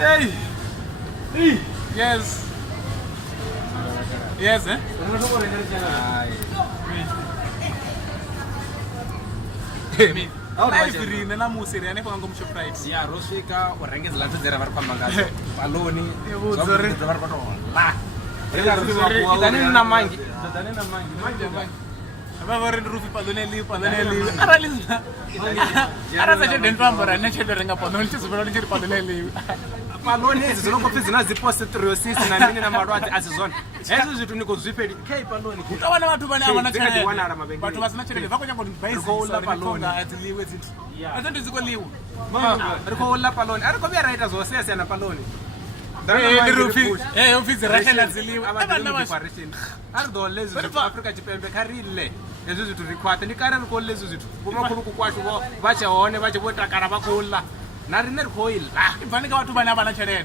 Hey. Yes. Yes, eh? Life rini na musiri ane kwa ngomsho price. Ya roswika orengeza la tuzera vari kwamba ngazo. Baloni. Zori. Vari kwato. La. Idani na mangi. Abavore rufi padone liu. Araliza. Arasa chede ntwambora nechede renga padone chizobona chiri padone liu. Paloni hizi zinongopfi zina zipositriosis na nini na marwadzi azizona. Hezo zvitu niko zvipedi. K paloni. Utawana watu bane avana chede. Watu vasina chede vako nyango basic paloni atiliwe zitu. Atende ziko liu. Ariko la paloni. Ariko vya raita zosese na paloni. Rufi. Ofisi rahela ziliwe. Abana preparation. Ardo lezi Africa chipembe karile. Hezo zitu require ndikara ko lezi zitu. Kuma kuru kukwashu vachaone vachivotakara vakola. Nari nerikoila. Ifanike watu bane avana chede.